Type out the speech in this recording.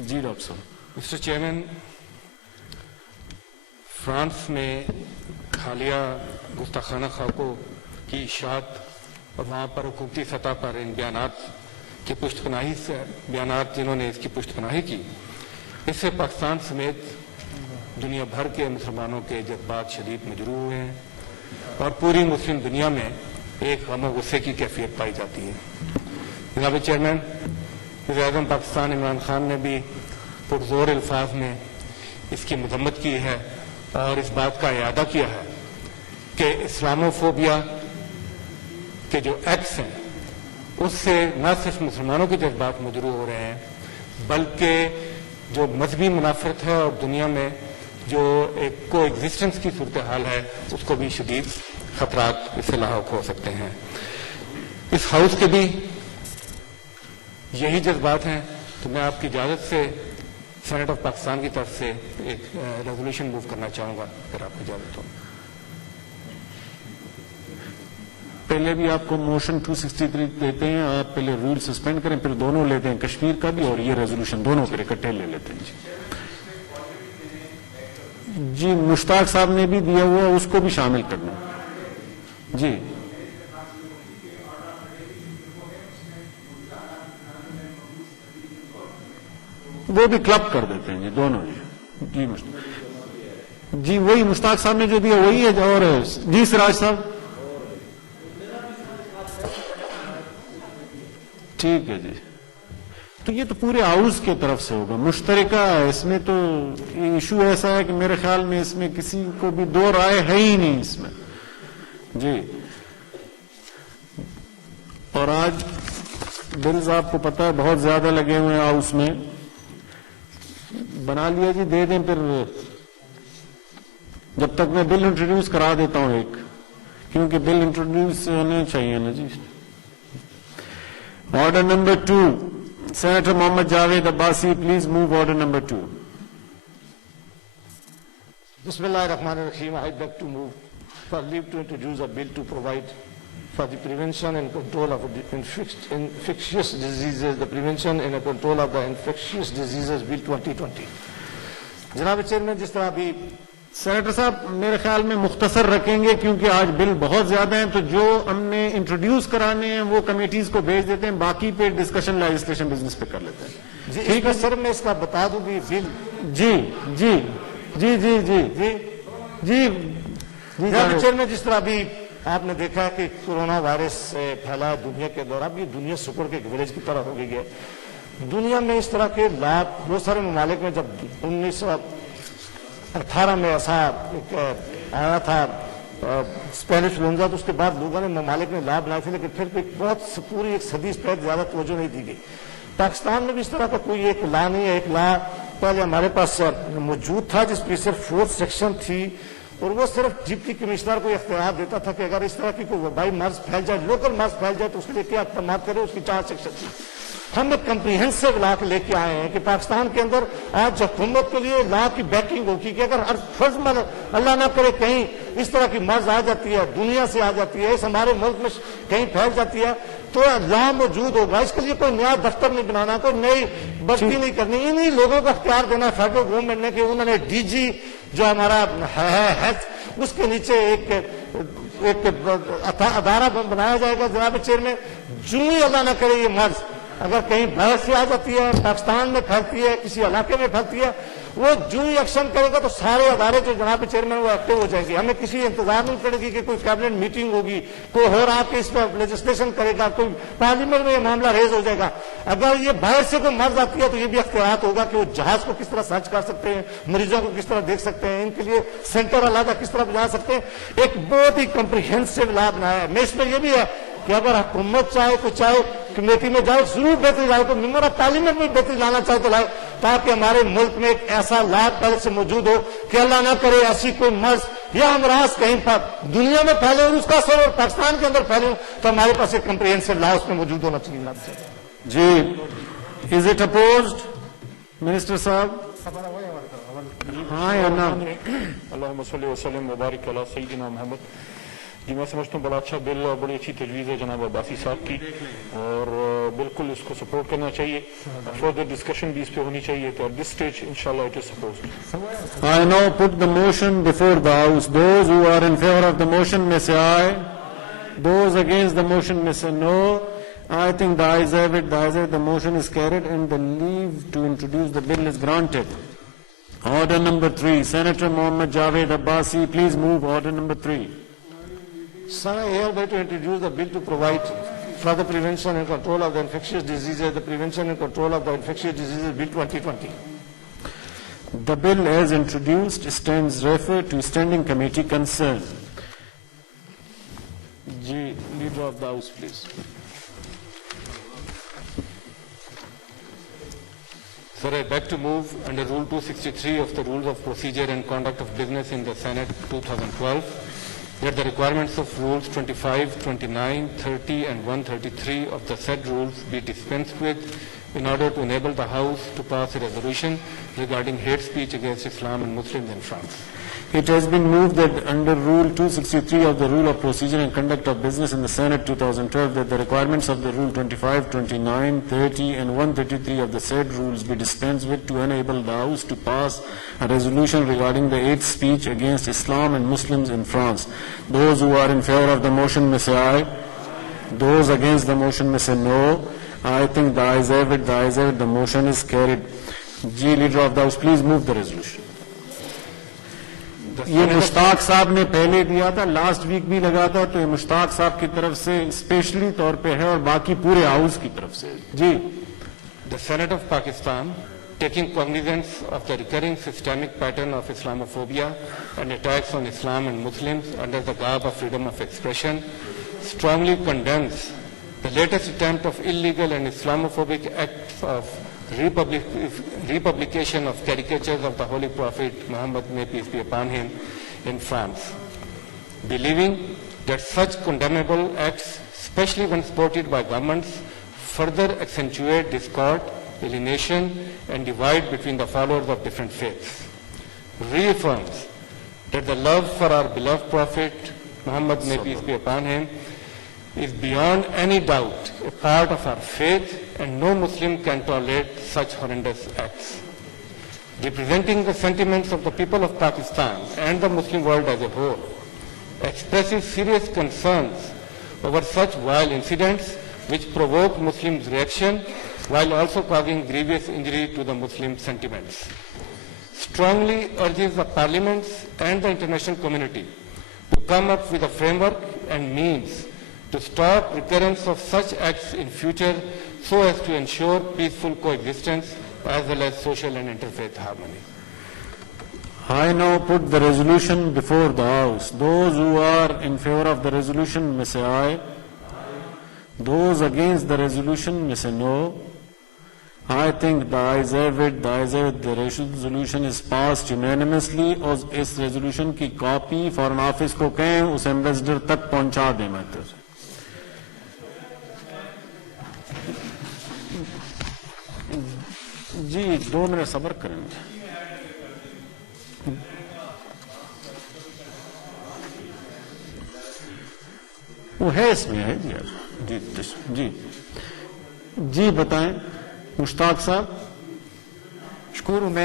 جی doctor صاحب. Mister chairman, France میں حالیہ گستاخانہ خاکوں کی اشاعت اور وہاں پر حکومتی سطح پر ان بیانات کی پشت پناہی سے بیانات جنہوں نے اس کی پشت پناہی کی، اس سے پاکستان سمیت دنیا بھر کے مسلمانوں کے جذبات شدید مجروح ہوئے ہیں اور پوری مسلم دنیا میں ایک غم و غصے کی کیفیت پائی جاتی ہے. جناب چیئرمین، وزیر اعظم پاکستان عمران خان نے بھی پرزور الفاظ میں اس کی مذمت کی ہے اور اس بات کا اعادہ کیا ہے کہ اسلاموفوبیا کے جو ایکٹس ہیں اس سے نہ صرف مسلمانوں کے جذبات مجروح ہو رہے ہیں بلکہ جو مذہبی منافرت ہے اور دنیا میں جو ایک کو ایگزسٹنس کی صورتحال ہے اس کو بھی شدید خطرات اس سے لاحق ہو سکتے ہیں. اس ہاؤس کے بھی یہی جذبات ہیں تو میں آپ کی اجازت سے سینٹ آف پاکستان کی طرف سے ایک ریزولوشن موو کرنا چاہوں گا اگر آپ کی اجازت ہو. پہلے بھی آپ کو موشن 263 دیتے ہیں، آپ پہلے رول سسپینڈ کریں پھر دونوں لیتے ہیں، کشمیر کا بھی اور یہ ریزولوشن دونوں پھر اکٹھے لے لیتے ہیں. جی مشتاق صاحب نے بھی دیا ہوا اس کو بھی شامل کرنا. جی وہ بھی کلب کر دیتے ہیں جی دونوں. جی وہی مشتاق صاحب نے جو دیا وہی ہے. اور جی سراج صاحب ٹھیک ہے جی. تو یہ تو پورے ہاؤس کی طرف سے ہوگا مشترکہ. اس میں تو ایشو ایسا ہے کہ میرے خیال میں اس میں کسی کو بھی دو رائے ہے ہی نہیں اس میں. جی اور آج بلز آپ کو پتا ہے بہت زیادہ لگے ہوئے ہیں ہاؤس میں. بنا لیا جی دے دیں پھر. جب تک میں بل انٹروڈیوس کرا دیتا ہوں ایک، کیونکہ بل انٹروڈیوس ہونے چاہیے نا جی. Order number 2 senator Muhammad Javed Abbasi please move order number 2. بسم اللہ الرحمن الرحیم. I beg to move for leave to introduce a bill to provide for the prevention and control of infectious diseases, the prevention and control of the infectious diseases bill 2020. جناب chairman, جس طرح ابھی senator صاحب میرے خیال میں مختصر رکھیں گے کیونکہ آج بل بہت زیادہ ہیں، تو جو ہم نے انٹروڈیوس کرانے ہیں وہ کمیٹیز کو بھیج دیتے ہیں، باقی پہ ڈسکشن لیجسلیشن بزنس پہ کر لیتے ہیں. جی ٹھیک ہے سر، میں اس کا بتا دوں گی بل. جی جی جی جی جی جی جی جناب چیئرمین، جس طرح ابھی آپ نے دیکھا کہ کورونا وائرس پھیلا دنیا کے دوران، اب یہ دنیا سپر کے ولیج کی طرح ہو گئی ہے. دنیا میں اس طرح کے بہت سارے ممالک میں جب 1918 میں ایسا آیا تھا اسپینش انفلوئنزا، تو اس کے بعد لوگوں نے ممالک میں لا بنائے تھے، لیکن پھر بہت پوری ایک صدی اس پر زیادہ توجہ نہیں دی گئی. پاکستان میں بھی اس طرح کا کوئی ایک لا نہیں ہے. ایک لا پہلے ہمارے پاس موجود تھا جس پہ صرف 4th سیکشن تھی، اور وہ صرف ڈپٹی کمشنر کو اختیار دیتا تھا کہ اگر اس طرح کی کوئی وبائی مرض پھیل جائے، لوکل مرض پھیل جائے تو اس کے لیے کیا اقدامات کرے. اس کی 4 سیکشن تھی. ہم ایک کمپریہنسو لا لے کے آئے ہیں کہ پاکستان کے اندر آج حکومت کے لیے لا کی بیکنگ ہوگی کہ اگر فرض اللہ نہ کرے کہیں اس طرح کی مرض آ جاتی ہے، دنیا سے آ جاتی ہے، اس ہمارے ملک میں کہیں پھیل جاتی ہے، تو لا موجود ہوگا. اس کے لیے کوئی نیا دفتر نہیں بنانا، کوئی نئی بستی نہیں کرنی. انہیں لوگوں کو اختیار دینا فیڈرل گورنمنٹ نے کہ انہوں نے ڈی جی جو ہمارا ہے اس کے نیچے ایک ادارہ بنایا جائے گا. جناب چیئرمین، جو ہی اللہ نہ کرے یہ مرض اگر کہیں باہر سے آ جاتی ہے، پاکستان میں پھیلتی ہے، کسی علاقے میں پھیلتی ہے، وہ جو ہی ایکشن کرے گا تو سارے ادارے جو جناب چیئرمین وہ ایکٹیو ہو جائیں گے. ہمیں کسی انتظار نہیں پڑے گی کہ کوئی کیبنٹ میٹنگ ہوگی، کوئی اور آ کے اس پر لیجسلیشن کرے گا، کوئی پارلیمنٹ میں یہ معاملہ ریز ہو جائے گا. اگر یہ باہر سے کوئی مرض آتی ہے تو یہ بھی اختیارات ہوگا کہ وہ جہاز کو کس طرح سرچ کر سکتے ہیں، مریضوں کو کس طرح دیکھ سکتے ہیں، ان کے لیے سینٹر علیحدہ کس طرح بنا سکتے ہیں. ایک بہت ہی کمپریہنسو لا بنایا ہے. میں اس میں یہ بھی ہے کہ اگر حکومت چاہے تو چاہے کمیٹی میں جائے ضرور بہتری لائے، تو ممبر آف پارلیمنٹ میں بہتری لانا چاہے تو لائے، تاکہ ہمارے ملک میں ایک ایسا لا پہلے سے موجود ہو کہ اللہ نہ کرے ایسی کوئی مرض یا امراض کہیں پر دنیا میں پھیلے اور اس کا اثر پاکستان کے اندر پھیلے تو ہمارے پاس ایک کمپریہنسو لا اس میں موجود ہونا چاہیے. جی از اٹ اپوزڈ منسٹر صاحب؟ ہاں یا نا؟ اللہم صلی وسلم وبارک علی سیدنا محمد. جی میں سمجھتا ہوں بڑا اچھا بل اور بڑی اچھی تجویز ہے جناب عباسی صاحب کی اور بالکل اس کو سپورٹ کرنا چاہیے فردر ڈسکشن بھی اس پہ ہونی چاہیے تو at this stage inshallah it is supposed. I now put the motion before the House. Those who are in favor of the motion may say aye. Those against the motion may say no. I think the ayes have it. The ayes have it. The motion is carried and the leave to introduce the bill is granted. Order number 3. Senator Mohammed Javed Abbasi, please move order number 3. Sir, I hereby to introduce the bill to provide for the prevention and control of the infectious diseases, the prevention and control of the infectious diseases bill 2020. The bill as introduced stands referred to standing committee concerned. Ji, Leader of the House, please. Sir, I beg to move under Rule 263 of the Rules of Procedure and Conduct of Business in the Senate 2012 that the requirements of Rules 25, 29, 30 and 133 of the said rules be dispensed with in order to enable the House to pass a resolution regarding hate speech against Islam and Muslims in France. It has been moved that under Rule 263 of the Rule of Procedure and Conduct of Business in the Senate 2012 that the requirements of the Rule 25, 29, 30 and 133 of the said rules be dispensed with to enable the House to pass a resolution regarding the hate speech against Islam and Muslims in France. Those who are in favor of the motion may say aye. Those against the motion may say no. I think the ayes have it. The ayes have it. The motion is carried. G. Leader of the House, please move the resolution. یہ مشتاق صاحب نے پہلے دیا تھا last week بھی لگا تھا تو یہ مشتاق صاحب کی طرف سے اسپیشلی طور پہ ہے اور باقی پورے ہاؤس کی طرف سے جی The Senate of Pakistan, taking cognizance of the recurring systemic pattern of Islamophobia and attacks on Islam and Muslims under the garb of freedom of expression, strongly condemns the latest attempt of illegal and Islamophobic acts of republication of caricatures of the Holy Prophet Muhammad, may peace be upon him, in France. Believing that such condemnable acts, especially when supported by governments, further accentuate discord, alienation, and divide between the followers of different faiths. Reaffirms that the love for our beloved Prophet Muhammad, may peace be upon him, is beyond any doubt a part of our faith, and no Muslim can tolerate such horrendous acts. Representing the sentiments of the people of Pakistan and the Muslim world as a whole, expresses serious concerns over such vile incidents which provoke Muslims' reaction while also causing grievous injury to the Muslim sentiments. Strongly urges the parliaments and the international community to come up with a framework and means to stop recurrence of such acts in future so as to ensure peaceful coexistence as well as social and interfaith harmony. I now put the resolution before the House. Those who are in favor of the resolution may say aye. Those against the resolution may say no. I think the ayes have it. The ayes have it. The resolution is passed unanimously. اور اس resolution کی copy foreign office کو کہیں اس ambassador تک پہنچا دیں میں تو جی 2 minute صبر کریں گے وہ ہے اس میں ہے جی جی جی بتائیں مشتاق صاحب اشكره